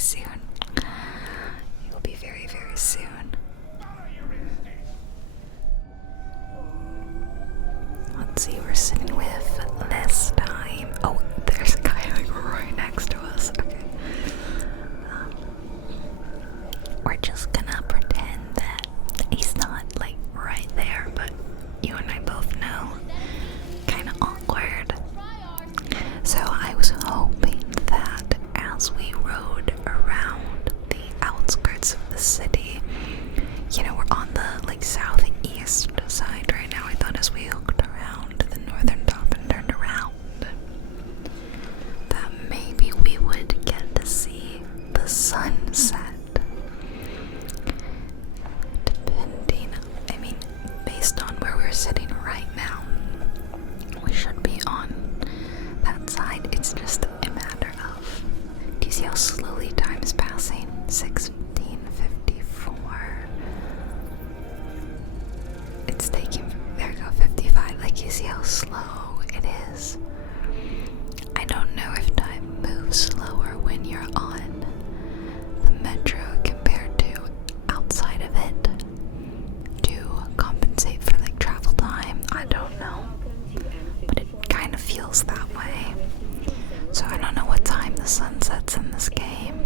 soon. You will be very, very soon. Let's see, we're sitting with this time. Oh, there's a guy like right next to us. Okay. We're just gonna pretend that he's not like right there, but you and I both know. Kinda awkward. So I was hoping that as we rode around the outskirts of the city, you know, we're on the like southeast side right now. I thought as we hooked around the northern top and turned around, that maybe we would get to see the sunset. Depending, I mean, based on where we're sitting right now, we should be on that side. It's just a matter of, do you see how slowly time is passing? 16:54. It's taking, there we go, 55. Like, you see how slow it is? I don't know if time moves slower when you're on the metro compared to outside of it to compensate for like travel time. I don't know, but it kind of feels that way. So I don't know what time the sun sets in this game.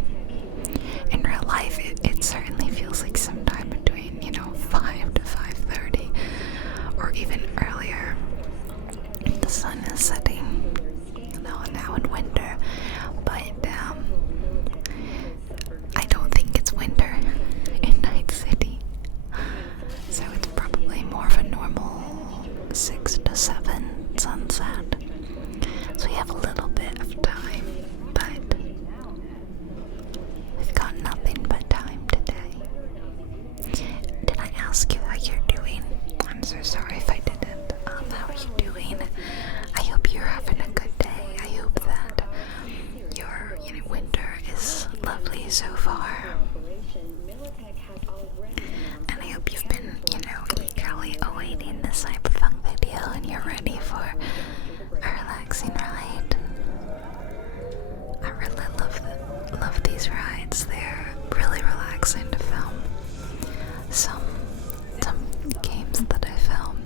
In real life, it certainly feels like sometime between, you know, 5 to 5:30 or even earlier. The sun is setting, you know, now in winter, but I don't think it's winter in Night City. So it's probably more of a normal 6 to 7 sunset. So we have a little bit of time, but we've got nothing but time today. Did I ask you how you're doing? I'm so sorry if I didn't. How are you doing? I hope you're having a good day. I hope that your winter is lovely so far. And I hope you've been, eagerly awaiting the Cyberpunk video and you're ready for a relaxing ride. I really love these rides. They're really relaxing to film. Some games that I film,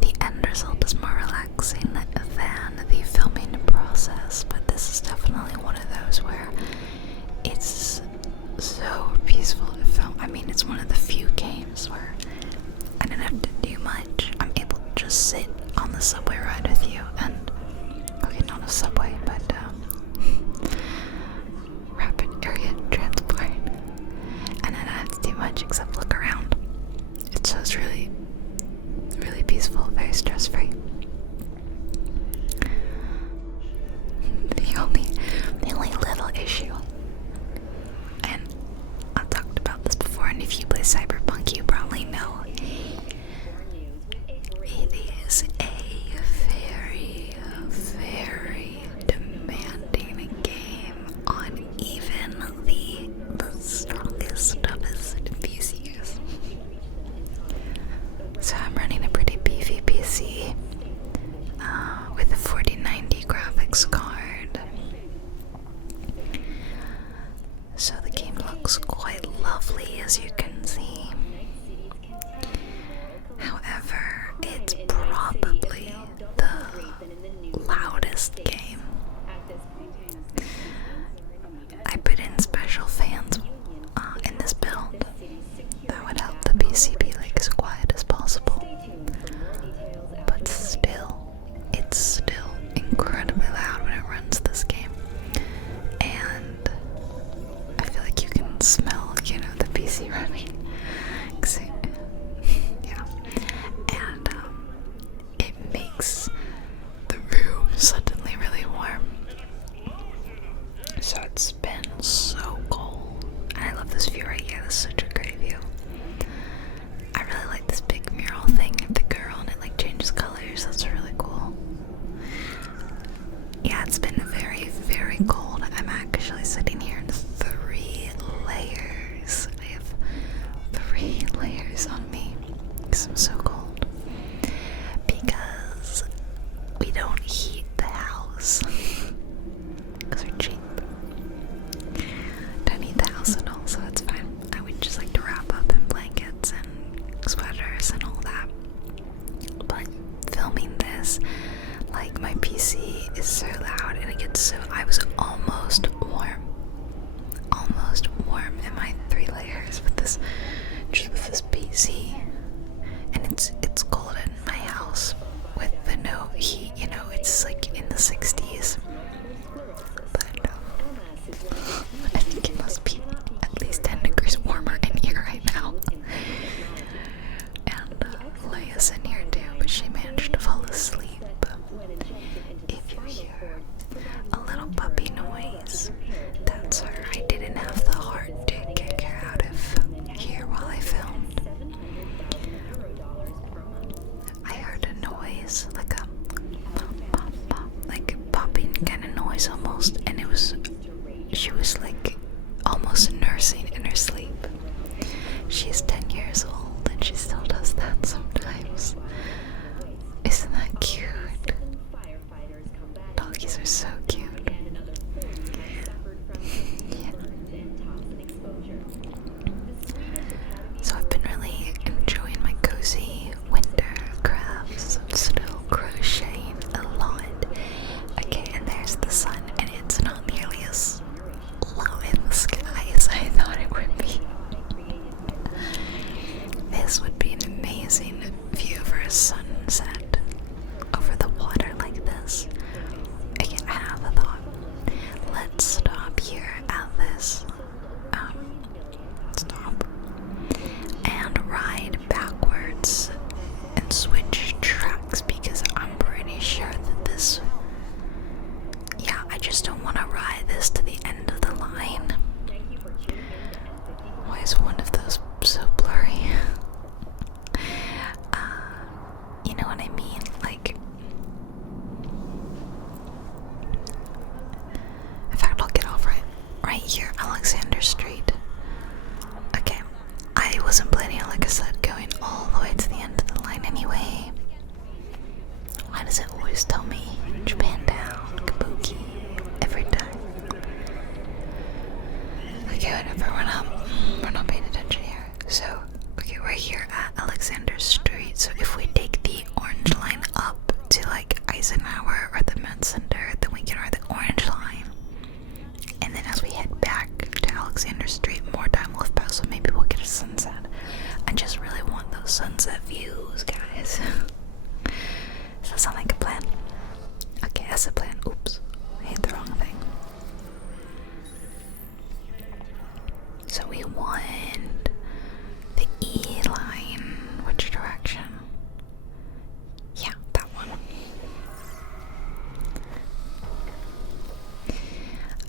the end result is more relaxing than the filming process, but this is definitely one of those where it's so peaceful to film. I mean, it's one of the few games where I don't have to do much. I'm able to just sit on the subway ride with you and, okay, not a subway, but rapid area transport, and I don't have to do much except look around. It's really, really peaceful, very stress-free. The only little issue, and I've talked about this before, and if you play Cyberpunk, you probably know, it is a very, very demanding game on even the strongest, toughest PCs. So I'm running a pretty beefy PC with a 4090 graphics card. So the game looks quite lovely, as you can see. However, it's probably the loudest game. I put in special fans in this build that would help the PC be like as quiet as possible. But still, it's still incredibly loud when it runs this game. And I feel like you can smell, the PC running. Yeah. And it makes the room suddenly really warm. So it's been so cold. And I love this view right here. This is such a great view. I really like this big mural thing of the girl, and it like changes colors. That's really cool. Yeah, it's been very, very cold. I'm actually sitting here in 3 layers. I have 3 layers on me because I'm so cold. Because we don't heat the house because we're cheap. things just with this PC. And it's cold in my house with the no heat, you know, it's like in the 60s. But I think it must be at least 10 degrees warmer in here right now. And Leia's in here too, but she managed to fall asleep. If you hear a little puppy noise, that's her. I didn't have the heart to kick her out of here while I filmed. I heard a noise, like a popping kind of noise almost, and she was like almost nursing in her sleep. She's 10 years old and she still does that sometimes. Isn't that cute? Doggies are so cute. Yeah. So I've been really enjoying my cozy winter crafts. I'm still crocheting a lot. Okay, and there's the sun, and it's not nearly as low in the sky as I thought it would be. This would be an amazing view for a sunset over the water like this. Again, I have a thought. Let's stop here at this stop and ride backwards and switch tracks, because I'm pretty sure that this, yeah, I just don't want to ride this to the end of the line. Why is one of those so blurry? You know what I mean? Like, in fact, I'll get off right here, Alexander Street. Okay, I wasn't planning on, like I said, going all the way to the end of the line anyway. Why does it always tell me Japan down, Kabuki, every time? Okay, whatever, we're not paying attention here. So, okay, we're here at Alexander Street, so if we take the orange line up to like Eisenhower or the Med Center, then we can ride the orange line. And then as we head back to Alexander Street, more time will have passed, so maybe we'll get a sunset. I just really want those sunset views, guys. Does that sound like a plan? Okay, that's a plan. Oops, I hit the wrong thing. So we want the E line. Which direction? Yeah, that one.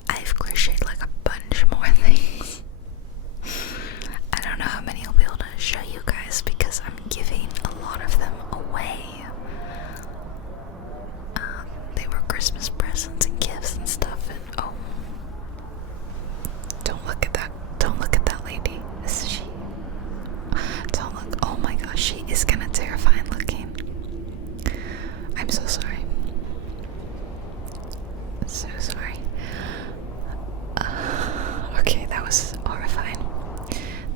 I've crocheted like a bunch more things. I don't know how many I'll be able to show you guys because I'm giving a lot of them away. They were Christmas presents and gifts and stuff, and oh, don't look at that. Don't look at that lady. Is she? Don't look. Oh my gosh, she is kind of terrifying looking. I'm so sorry. So sorry. Okay, that was horrifying.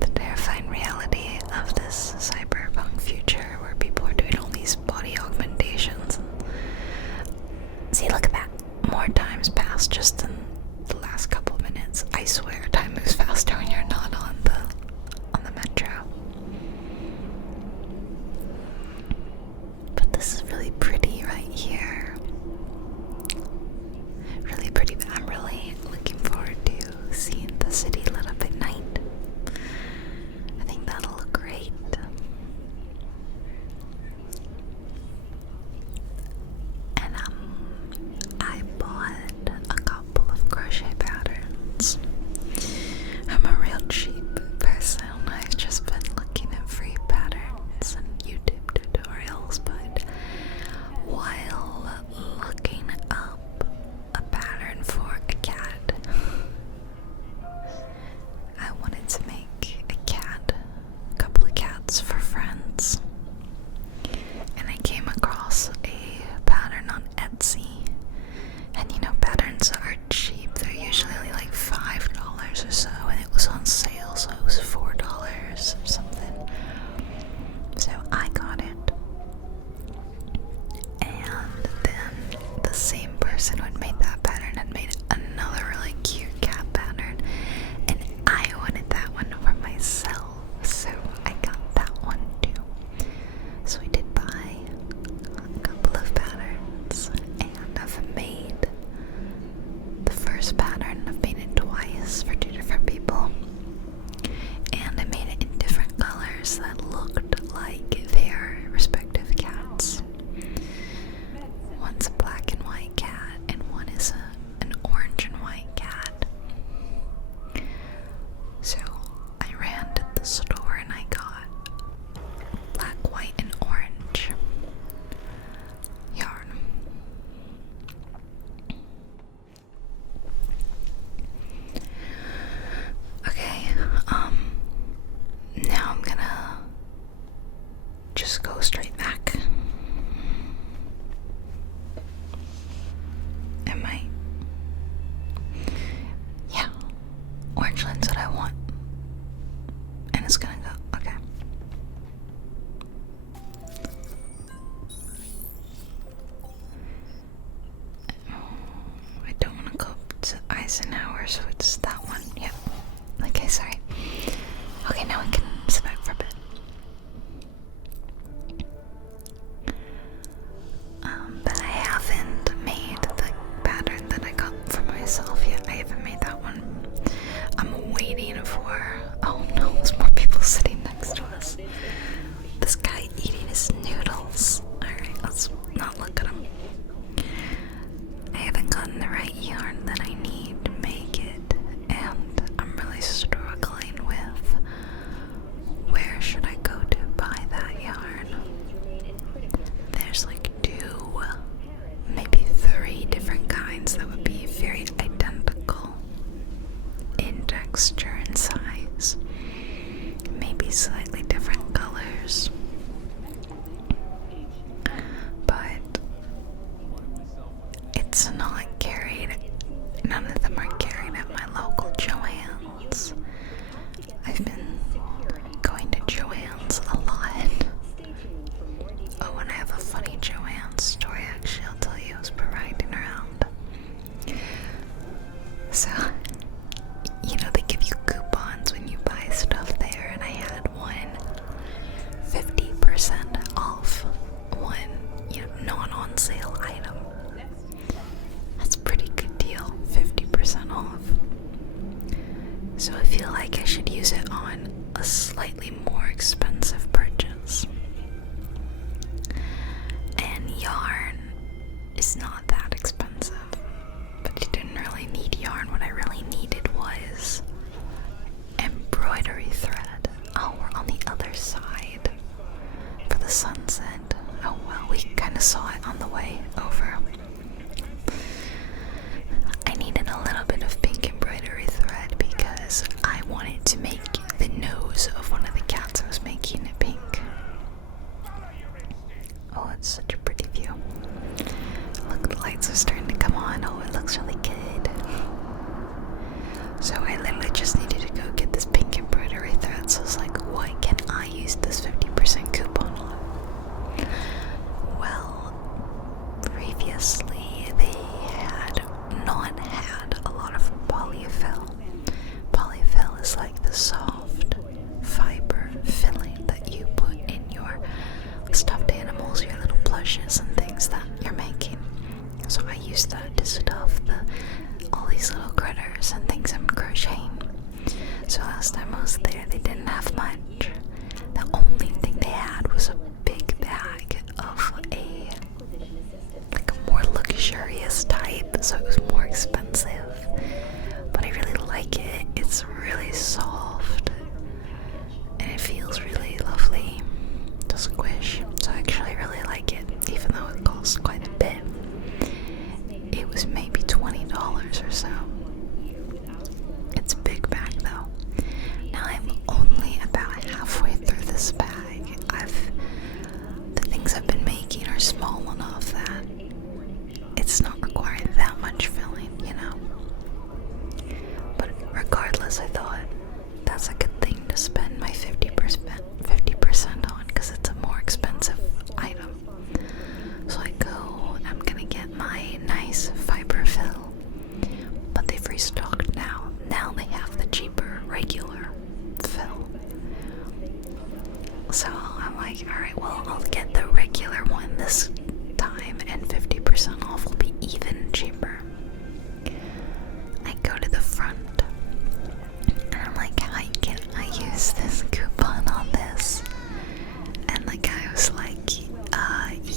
The terrifying reality of this cyberpunk future where people are doing all these body augmentations. See, look at that. More time's passed just in the last couple minutes. I swear, time moves faster when you're not on the metro. But this is really pretty right here. Really pretty, but I'm really looking forward to seeing the city lit up at night. I think that'll look great. And I bought a couple of directions that I want. And it's gonna go, okay. I don't want to go up to Eisenhower, so it's that one. Yep. Okay, sorry. Okay, now we can sit back for a bit. But I haven't made the pattern that I got for myself yet. I haven't made that one. I'm waiting for... Oh no, there's more people sitting next to us. This guy eating his noodles. Alright, let's not look at him. I haven't gotten the right yarn that I need to make it, and I'm really struggling with where should I go to buy that yarn. There's like 2, maybe 3 different kinds that would be very identical in texture and size, maybe slightly different colors, but it's not carried. None of them are carried at my local Joann's. I've been going to Joann's a lot. Oh, and I have a funny Joann's story actually I'll tell you. I was riding around. So, you know, they give you coupons when you buy stuff there, and I had one 50% off one, you know, non-on sale item. That's a pretty good deal, 50% off. So I feel like I should use it on a slightly more expensive purchase. And yarn is not that expensive, but I didn't really need yarn. What I really needed was embroidery thread. Oh, we're on the other side for the sunset. Oh well, we kind of saw it on the way over. I needed a little bit of pink embroidery thread because I wanted to make the nose of one of the cats I was making it pink. Oh, it's such a pretty view. Look, the lights are starting to come on. Oh, it looks really good. So I literally just needed to go get this pink embroidery thread. So I was like, what can I use this 50% coupon on? Well, previously they had not had a lot of polyfill. Polyfill is like the soft fiber filling that you put in your stuffed animals, your little plushes and things that you're making. So I used that to stuff all these little critters and things I'm crocheting. So last time I was there, they didn't have much. The only thing they had was a big bag of a more luxurious type, so it was more expensive. But I really like it. It's really soft and it feels really lovely to squish. So I actually really like it, even though it costs quite a bit. It was maybe $20 or so. It's a big bag though. Now I'm only about halfway through this bag. The things I've been making are small enough that it's not requiring that much filling, you know. But regardless, I thought that's a good thing to spend my 50% on, because it's a more expensive item. So I go, I'm gonna get my nice fiber fill, but they've restocked now. Now they have the cheaper regular fill. So I'm like, alright, well, I'll get the regular one this time, and 50% off will be even cheaper. I go to the front, and I'm like, how can I use this coupon on this? And the guy was like,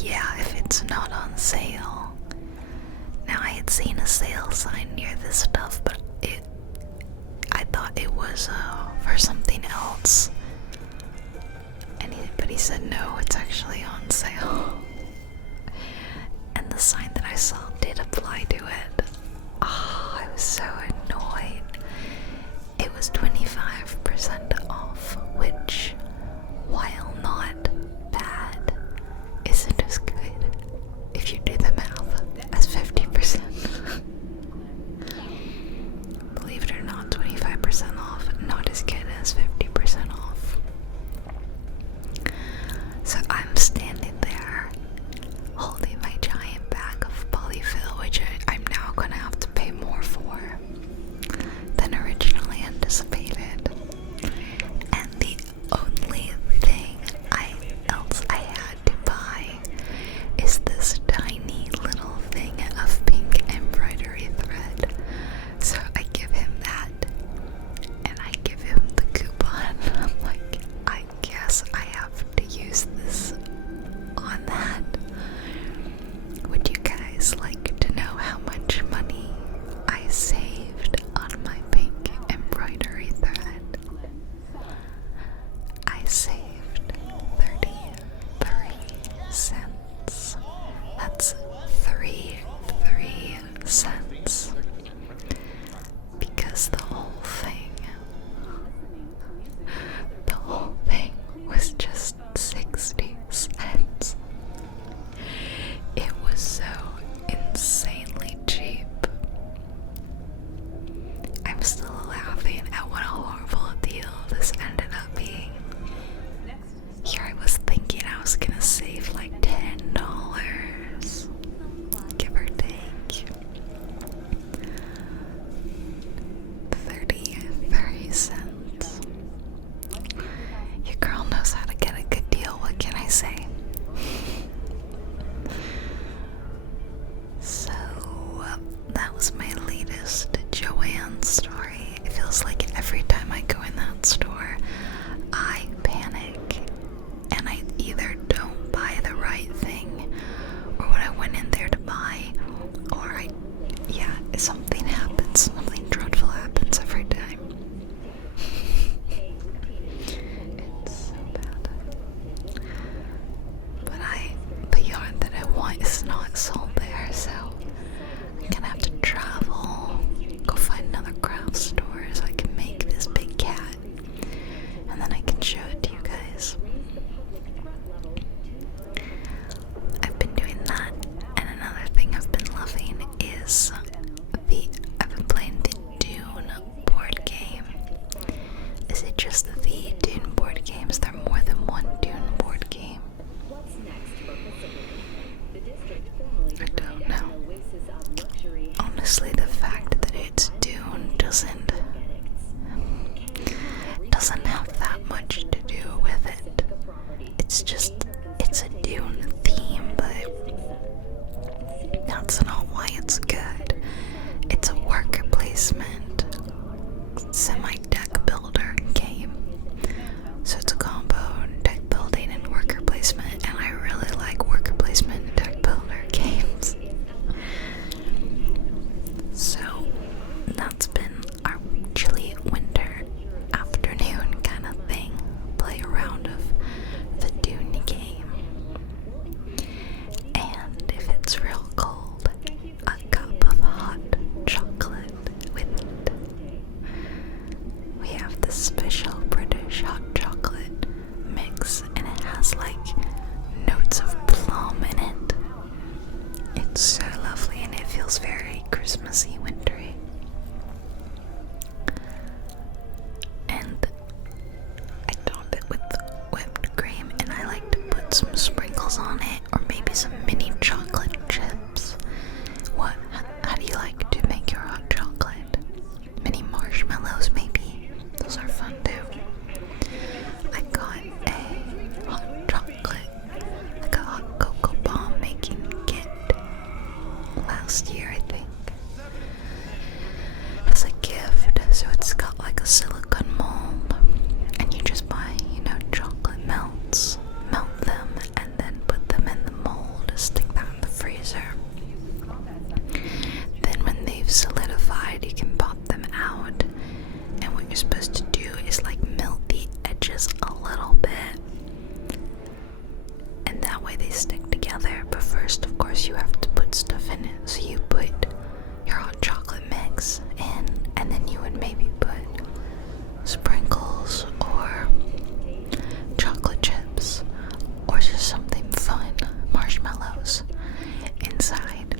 yeah, if it's not on sale. Now I had seen a sale sign near this stuff, but I thought it was for something else. But he said no, it's actually on sale. And the sign that I saw did apply to it. Oh, I was so annoyed. It was 25% off, which, while not bad, isn't as good if you do the math as 50%. Believe it or not, 25% every time I go in that store, I panic and I either don't buy the right thing or what I went in there to buy, or something happens, something dreadful happens every time. It's so bad. But the yarn that I want is not sold there, so I'm gonna have to travel, go find another craft store so I can make this big cat, and then I can show it to you guys. I've been doing that, and another thing I've been loving is I've been playing the Dune board game. Is it just the Dune board games? There are more than one Dune board game. I don't know. Honestly, the fact that it's Dune doesn't have that much to do with it. It's a Dune theme, but that's not why it's good. It's a worker placement, semi-deck builder game. So it's a combo deck building and worker placement, and I really like worker placement and deck builder games. So that's been our chilly winter afternoon kind of thing. Play a round of the Dune game. And if it's real cold, a cup of hot chocolate with it. We have this special British hot chocolate mix, and it has like notes of plum in it. It's so lovely, and it feels very Christmassy, wintry. And I top it with whipped cream, and I like to put some sprinkles on it, or maybe some mini chocolate chips. How do you like to make your hot chocolate? Mini marshmallows, maybe? Those are fun too. I got a hot chocolate, like a hot cocoa bomb making kit last year, I think, as a gift. So it's got like a silicone mold, and you just buy, chocolate melts, melt them, and then put them in the mold, stick that in the freezer. Then when they've solidified, you can pop them out, and what you're supposed to do is like melt the edges a little bit, and that way they stick together. But first, of course, you have to put stuff in it. So you put your hot chocolate mix in, and then you would maybe put sprinkles or chocolate chips or just something fun, marshmallows inside.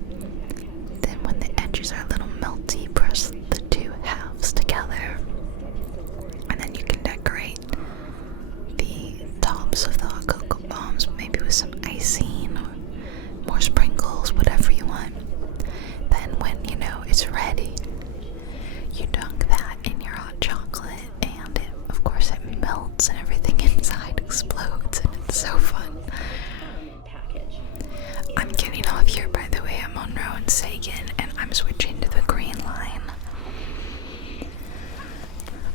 Then when the edges are a little melty, press the two halves together, and then you can decorate the tops of the hot cocoa bombs, maybe with some icing or more sprinkles, whatever you want. Then when it's ready, you dunk that in your hot chocolate, and of course it melts and everything inside explodes, and it's so fun. I'm getting off here, by the way. I'm on Roe and Sagan, and I'm switching to the green line.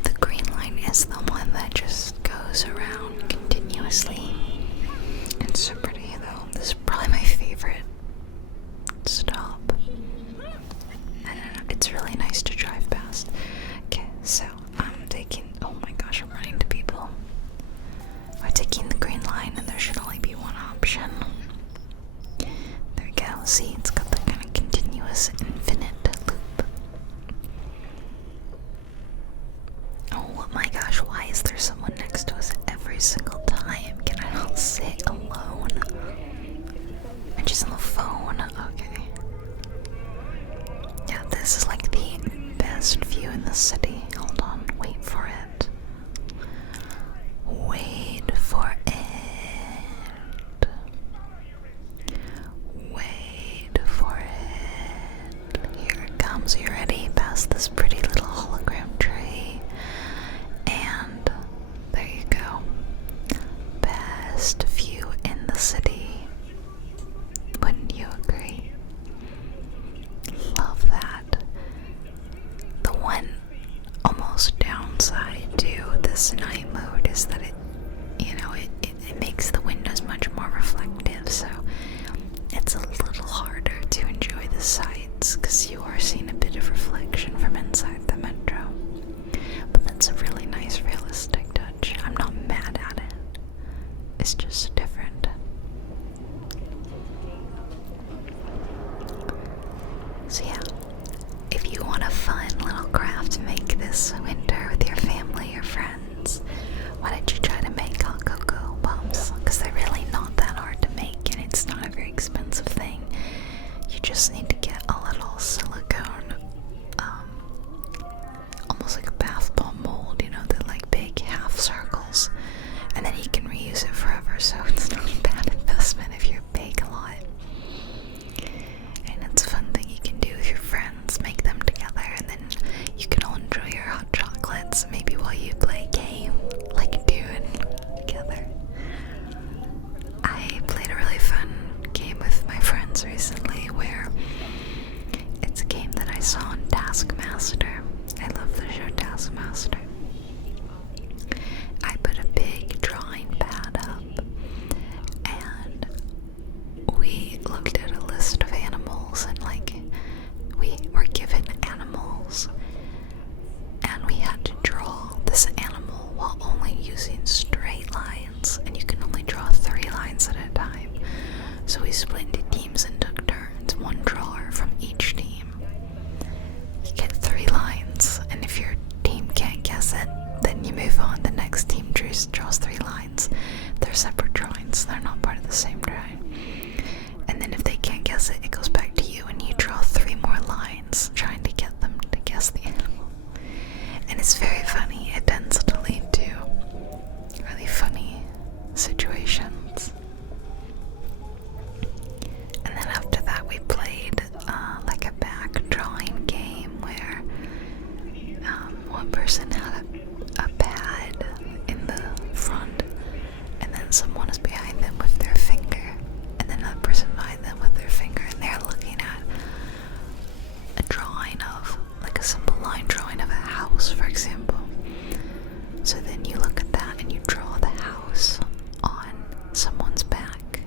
The green line is the one that just goes around continuously. It's so pretty, though. This is probably my favorite stop. I don't know, it's really nice to drive past. Okay, so I'm taking, oh my gosh, I'm running to people. We're taking the green line, and there should only be one option. There we go. See, it's got that kind of continuous infinite loop. Oh my gosh, why is there someone next to us every single time? Can I not sit alone? And she's on the phone. Okay. Yeah, this is like the best view in the city. Hold on, wait for it. Wait for it. Wait for it. Here it comes. Are you ready? Past this pretty little hologram tree. And there you go. Best view in the city. Wouldn't you agree? Love that. The one almost this night mode is that it makes the windows much more reflective, so it's a little harder to enjoy the sights because you are seeing a bit of reflection from inside the metro. But that's a really nice realistic touch. I'm not mad at it. It's just different. So yeah, if you want a fun little craft to make this winter with your family or friends, why don't you try to make hot cocoa bombs? Because they're really not that hard to make, and it's not a very expensive thing. You just need to get a little silicone, almost like a bath bomb mold, the like big half circles, and then you can reuse it forever, so it's not a bad investment if you bake a lot. And it's a fun thing you can do with your friends, make them together, and then you can all enjoy your hot chocolates, maybe while you play a game, like doing together. I played a really fun game with my friends recently where it's a game that I saw on Taskmaster. I love the show Taskmaster. I put a big drawing pad up and we looked at a list of animals, and we were given animals and we had to draw this animal while only using straight lines, and you can only draw 3 lines at a time. So we split into teams and took turns, one drawer from each team. You get 3 lines, and if your team can't guess it, then you move on. The next team draws 3 lines. They're separate drawings, they're not part of the same drawing. And then if they can't guess it, it goes back to you, and you draw 3 more lines, trying to get them to guess the animal. And it's very funny. It tends to lead to really funny situations. And then after that we played like a back drawing game where one person had a pad in the front, and then someone is behind them with their finger, and then another person behind them with their finger, and they're looking at a drawing of, like a simple line drawing of a house, for example. So then you look at that and you draw the house on someone's back,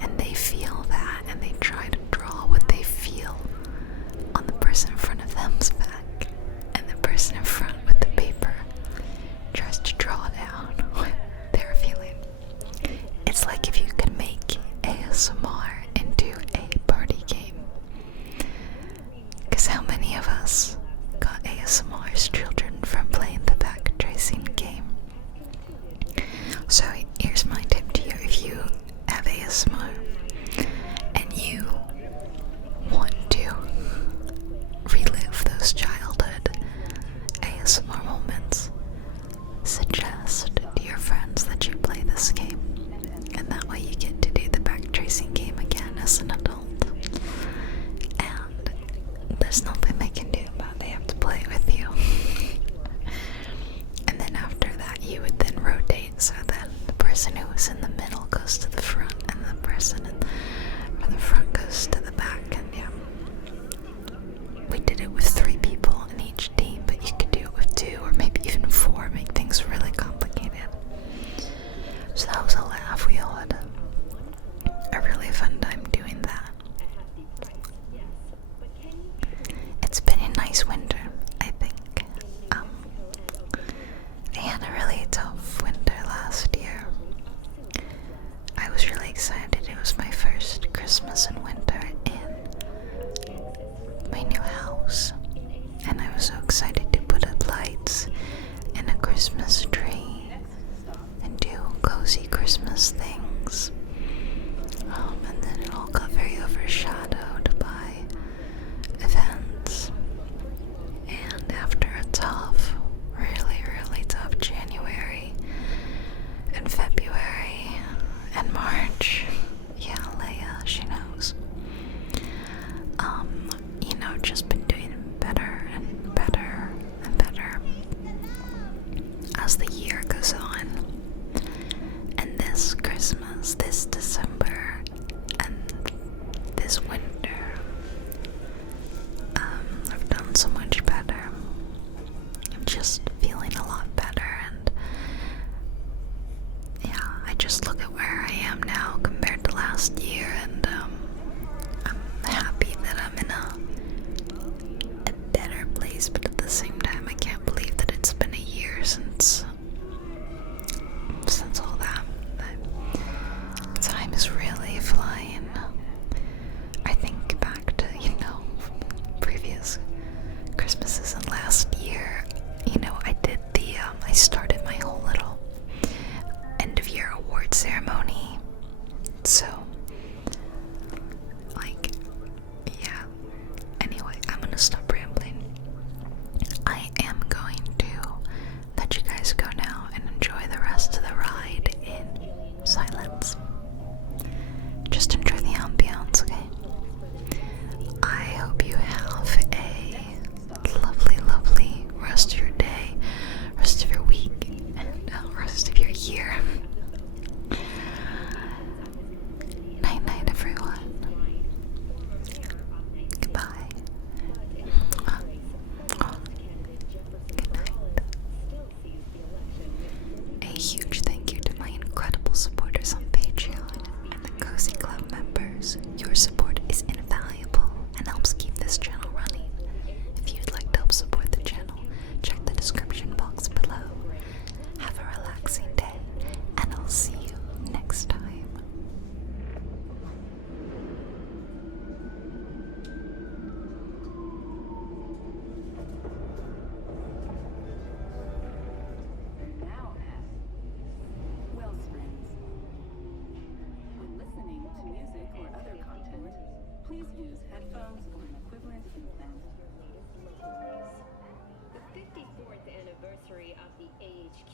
and they feel that, and they try to draw what they feel on the person in front of them's back, and the person in front with the paper tries to draw down what they're feeling. It's like if you could make ASMR into a party game. Because how many of us got ASMR as children from playing the back tracing game? So here's my tip to you. If you have ASMR and you want to relive those childhood ASMR moments, suggest to your friends that you play this game, and that way you get to do the back tracing game again as an adult. And there's nothing they can do about it. They have to play it with you. And then after that you would then rotate so that the person who was in the middle goes to the front, and the person from the front goes to the back. And yeah, we did it with 3 people in each team, but you could do it with 2 or maybe even 4, make things really complicated. So that was a laugh. We all had a really fun time doing that. It's been a nice winter, I think. I had a really tough winter last year. I was really excited. It was my first Christmas and winter in my new house, and I was so excited to put up lights and a Christmas tree and do cozy Christmas things. And then it all got very overshadowed by events. And after a tough, really tough January and February and March, yeah, Leia, she knows. Just been doing better and better and better as the year goes on. And this Christmas, this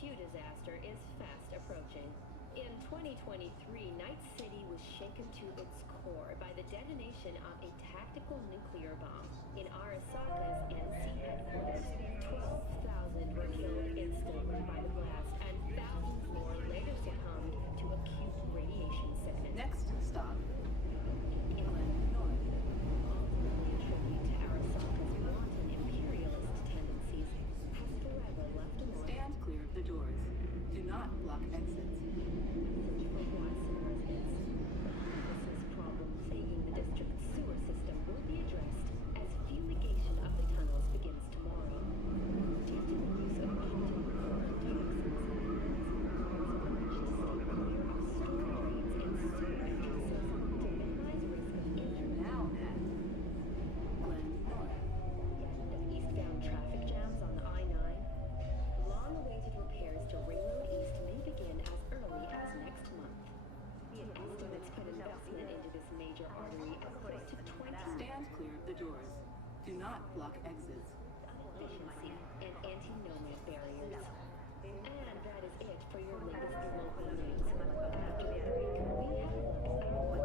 HQ disaster is fast approaching. In 2023, Night City was shaken to its core by the detonation of a tactical nuclear bomb. In Arasaka's NC headquarters, 12,000 were killed instantly by the blast, and thousands more later succumbed to acute radiation sickness. Next stop, England North. Ultimately a tribute to Arasaka's wanton imperialist tendencies, has forever left a mark. stand clear of the doors. Do not block exits. From Watson residents. This problem plaguing the district's sewer system will be addressed as fumigation of the tunnels begins tomorrow. Due to the use of potent chlorine toxins, residents are urged to stay clear of storm drains and sewer entrances to minimize risk of injury. Now at Glen North. End of eastbound traffic jams on the I-9. Long-awaited repairs to Ring Road East may begin as early as next month. The estimates put investment into this major artery at close to 20 Stand clear of the doors. Do not block exits. efficiency and anti-nomad barriers. And that is it for your latest local news. After the break, we have a look at what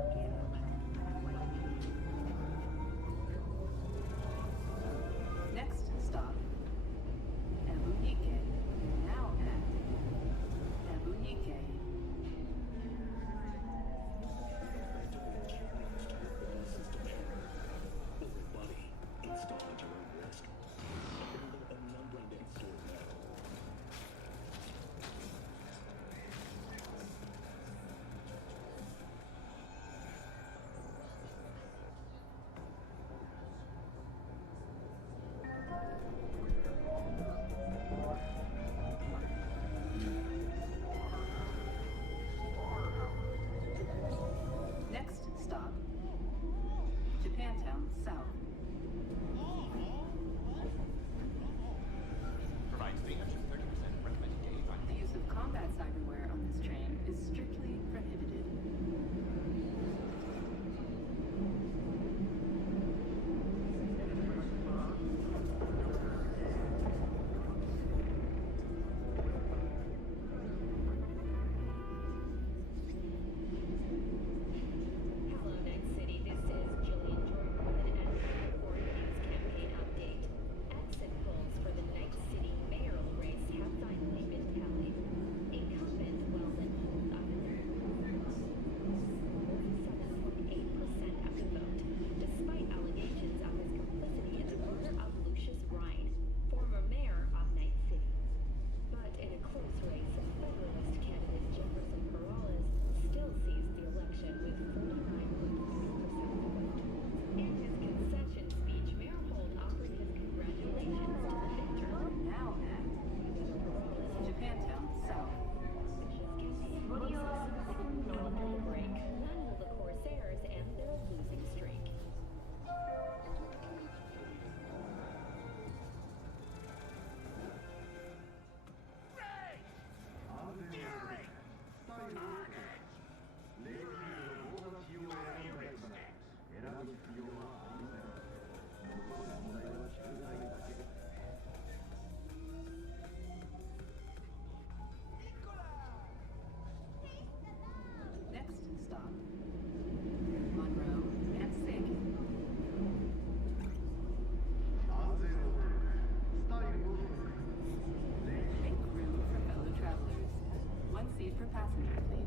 Next stop, Ebunike. Now at Ebunike. Body installed at your own risk. Available a number of stores now. Next stop, Japantown South. Provides 330% recommended days on The use of combat cyberware on this train is strictly prohibited. Hello, Night City. This is Jillian Jordan and for News Campaign Update. Exit polls for the Night City mayoral race have finally been tallied. Incumbent Weldon pulled up 7.8% of the vote, despite allegations of his complicity in the murder of Lucius Rhine, former mayor of Night City. But in a close race, Federalist candidate Jefferson Perales still seized the election with 49.3% of the vote. In his concession speech, Mayor Holt offered his congratulations to the victor. Now at Japantown South. After the break, none will the Corsairs and their losing streak. Next stop, Monroe and Sig. Make room for fellow travelers. One seat per passenger, please.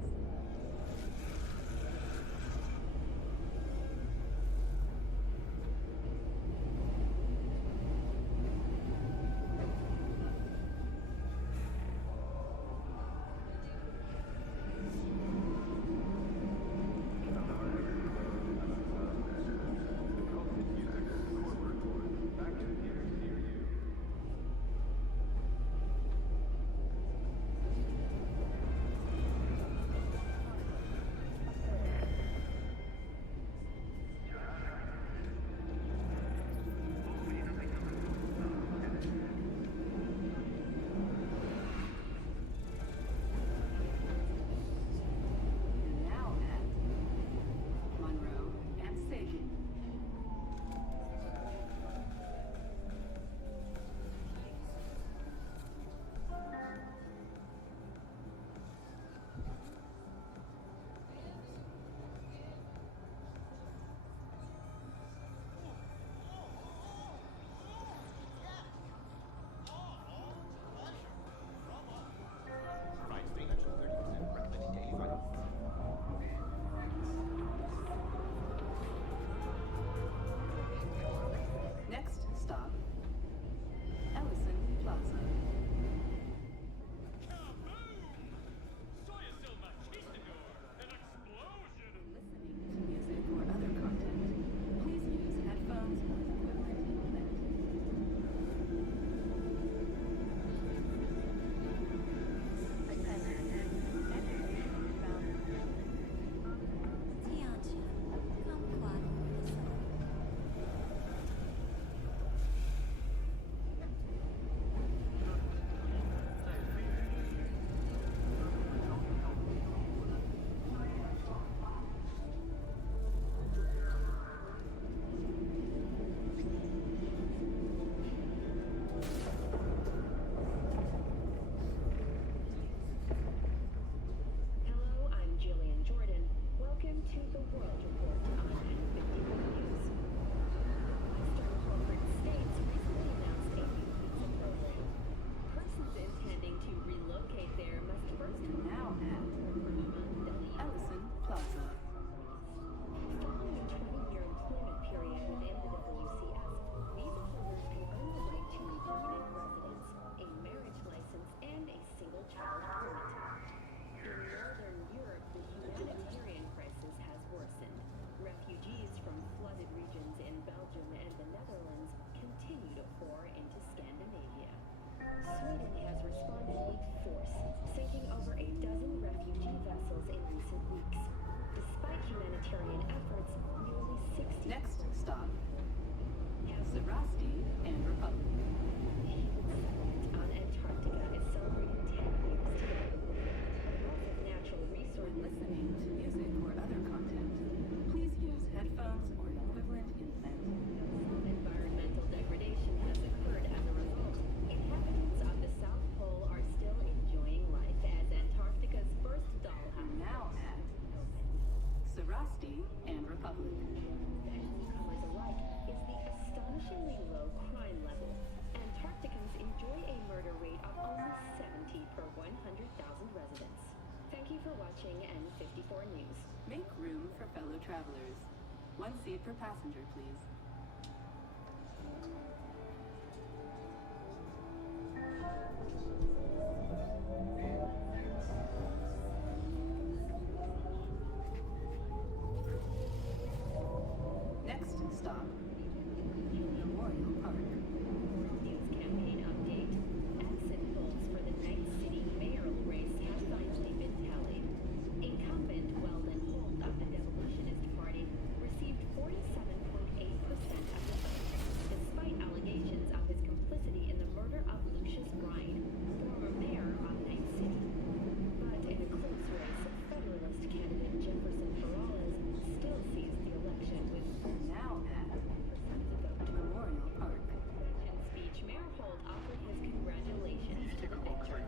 for fellow travelers. One seat per passenger, please. Next stop, Memorial Park. News campaign update. Exit polls for the Night City mayoral race have finally been tallied. Incumbent Weldon Holt of the Devolutionist Party received 47.8% of the vote, despite allegations of his complicity in the murder of Lucius Ryan, former mayor of Night City. But in a close race, Federalist candidate Jefferson Peralez still sees the election with Now at 40% of the vote. Memorial Park. In speech, Mayor Holt offered his congratulations to the victor.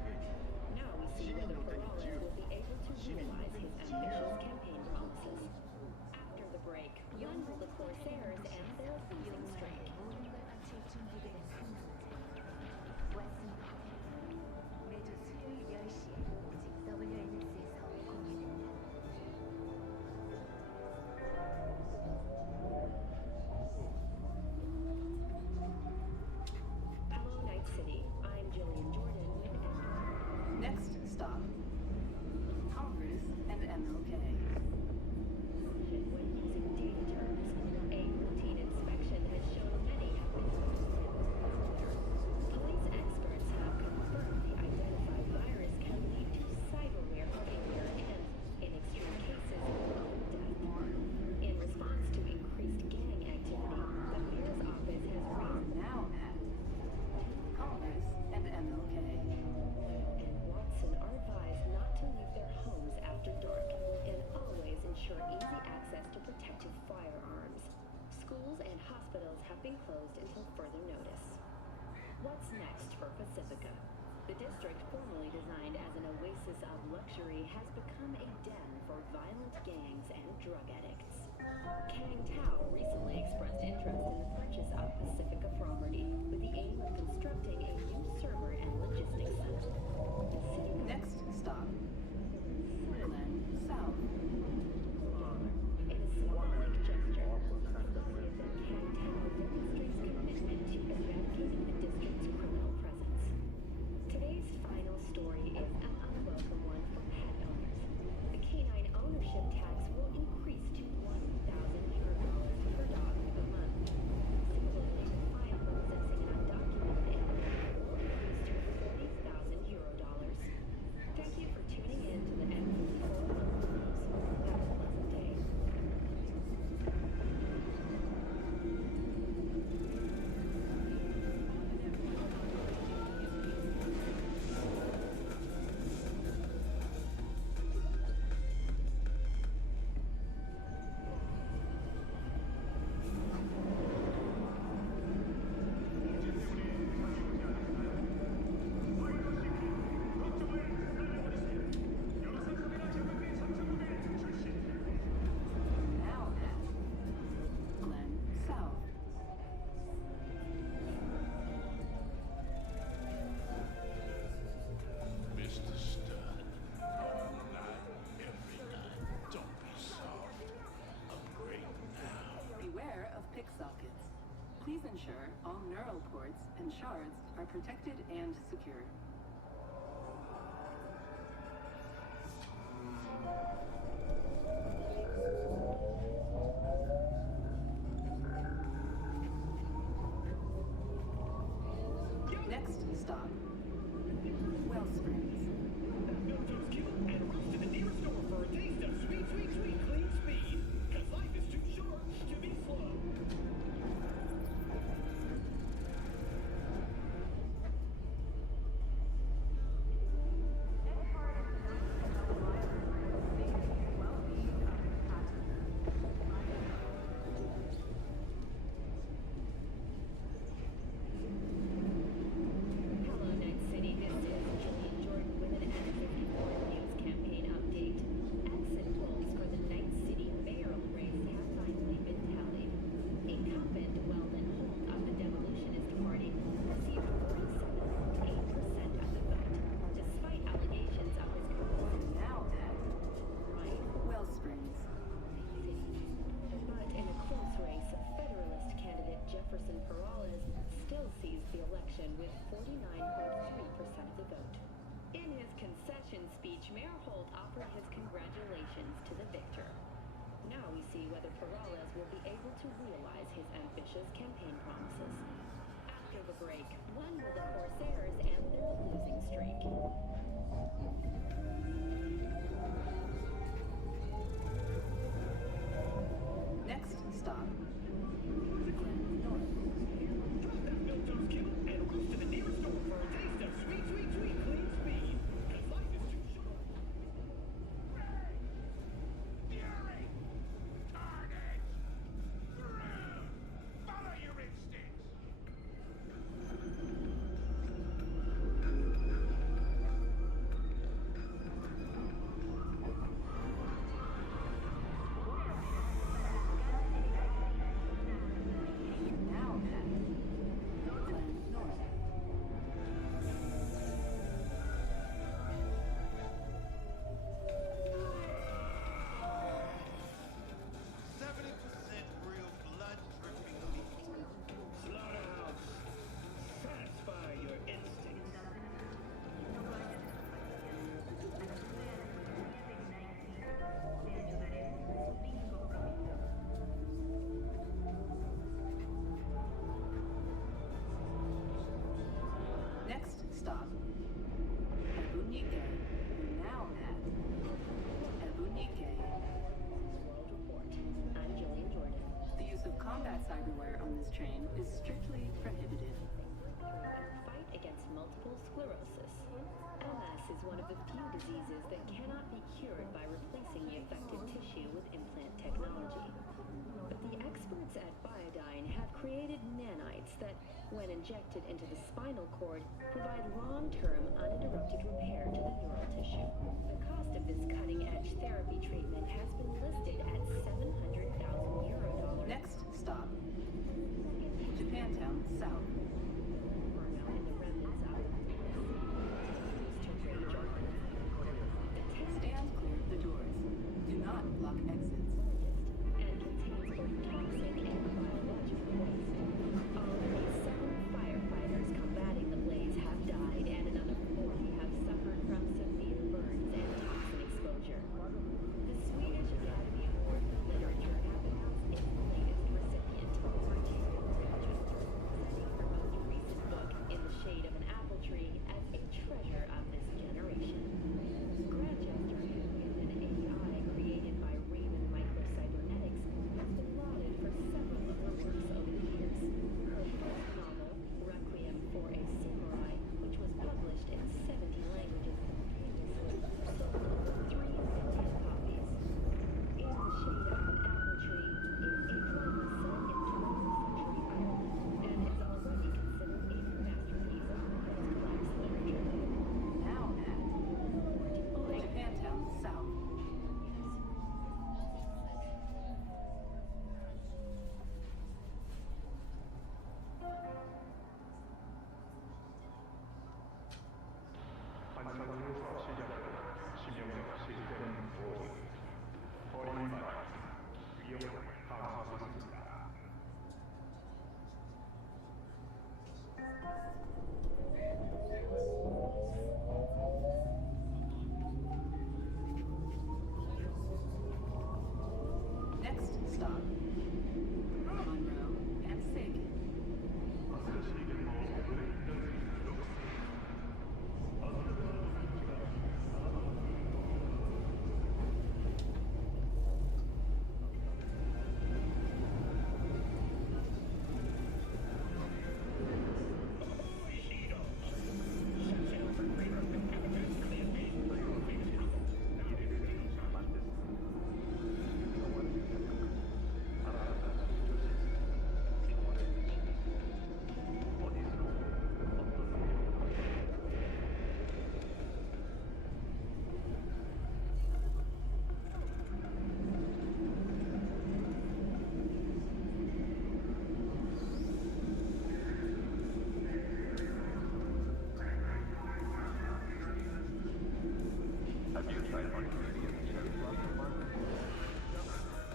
Now we see whether Peralez will be able to realize his ambitious campaign promises. After the break, when will the Corsairs end their losing streak? 매주 수요일 10시에 JubileeWhispers 공개됩니다. Hello, Night City. I'm Jillian Jordan with Ambience. Next stop, Congress and MLK. When using data terms, a routine inspection has shown many have been infected. Police experts have confirmed the identified virus can lead to cyberware failure and, in extreme cases, death. In response to increased gang activity, the mayor's office has raised Now at Congress and MLK. and Watson are advised not to leave their homes after dark and always ensure easy access to protective firearms. Schools and hospitals have been closed until further notice. What's next for Pacifica? The district, formerly designed as an oasis of luxury, has become a den for violent gangs and drug addicts. Kang Tao recently expressed interest in the purchase of Pacifica property with the aim of constructing a new server and logistics center. The city Next stop, Glen South. in a symbolic gesture, Kang Tao demonstrates commitment to eradicating the district's criminal presence. Today's final story is an unwelcome one for pet owners. The canine ownership tax will increase to $1,000 per dog per month. Similarly, the fine for possessing an undocumented animal will increase to $40,000. Thank you for tuning in to the N54 Local News. Have a pleasant day. Now at Glen South. Mr. Stud, all night, every night, don't be soft. Upgrade now. Beware of pick sockets. Please ensure all neural ports and shards are protected and secure. Next stop, Wellsprings. Mildews cute and roast in the nearest store for a taste of sweet, sweet, sweet clean speed. Cause life is too short to be slow. Hello, Night City. This is Jillian Mayor Holt offered his congratulations to the victor. Now we see whether Perales will be able to realize his ambitious campaign promises. After the break, when will the Corsairs end their losing streak? Next stop. Drop that milk toast cube and roost to the nearest store for a taste of sweet, sweet, sweet clean speed. Cause life is too short. Fury! Carnage! Rude! Follow your instincts! Now at Glen North. 70% real blood dripping meat. Slaughterhouse. Satisfy your instincts. Next stop. Ebunike. Now at Ebunike. World Report. I'm Jillian Jordan. The use of combat cyberware on this train is strictly prohibited. Fight against multiple sclerosis. MS is one of the few diseases that cannot be cured by replacing the affected tissue with implant technology. But the experts at Biodyne have created nanites that, when injected into the spinal cord, provide long-term uninterrupted repair to the neural tissue. The cost of this cutting-edge therapy treatment has been listed at $700,000. Next stop. Japantown South. Inferno and the remnants of it continues to rage on. The test Stand clear of the doors. Do not block exits. and contains both toxic and biological waste. Already 7 firefighters combating the blaze have died, and another 40 have suffered from severe burns and toxin exposure. The Swedish Academy Award for Literature has announced its latest recipient, Martina Rochester, presenting her most recent book, In the Shade of an Apple Tree, as a treasure of this generation. Grantchester, who is an AI created by Raven Microcybernetics, has been lauded for several of her works over the years. Her first novel, Requiem for a Samurai, which was published in 70 languages, previously sold over 3 million copies. In the Shade of an Apple Tree is a drama set in 20th century Ireland and is already considered a masterpiece of post-collapse literature. Now at Japantown South. 환상에서 시작된 심형적 시스템 보호, 어린이가 위험을 감수하고 있습니다. Next stop. Monroe and Sagan.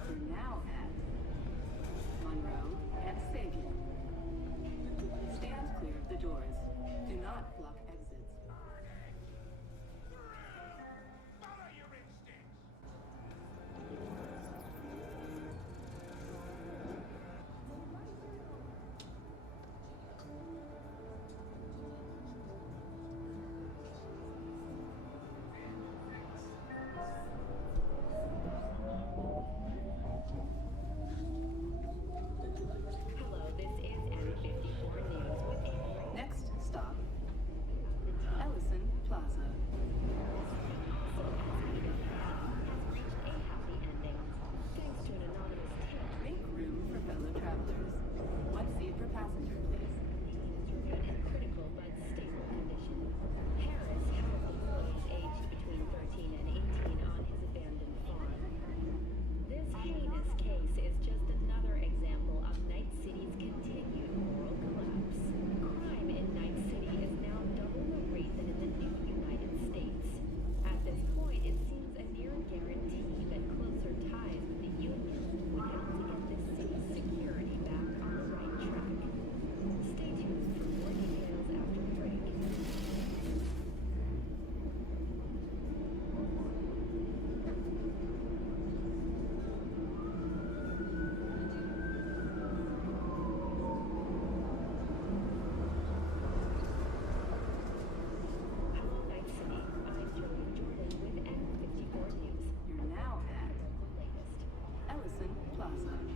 We're now at Monroe and Sagan. Stand clear of the doors. Do not block exits. Awesome.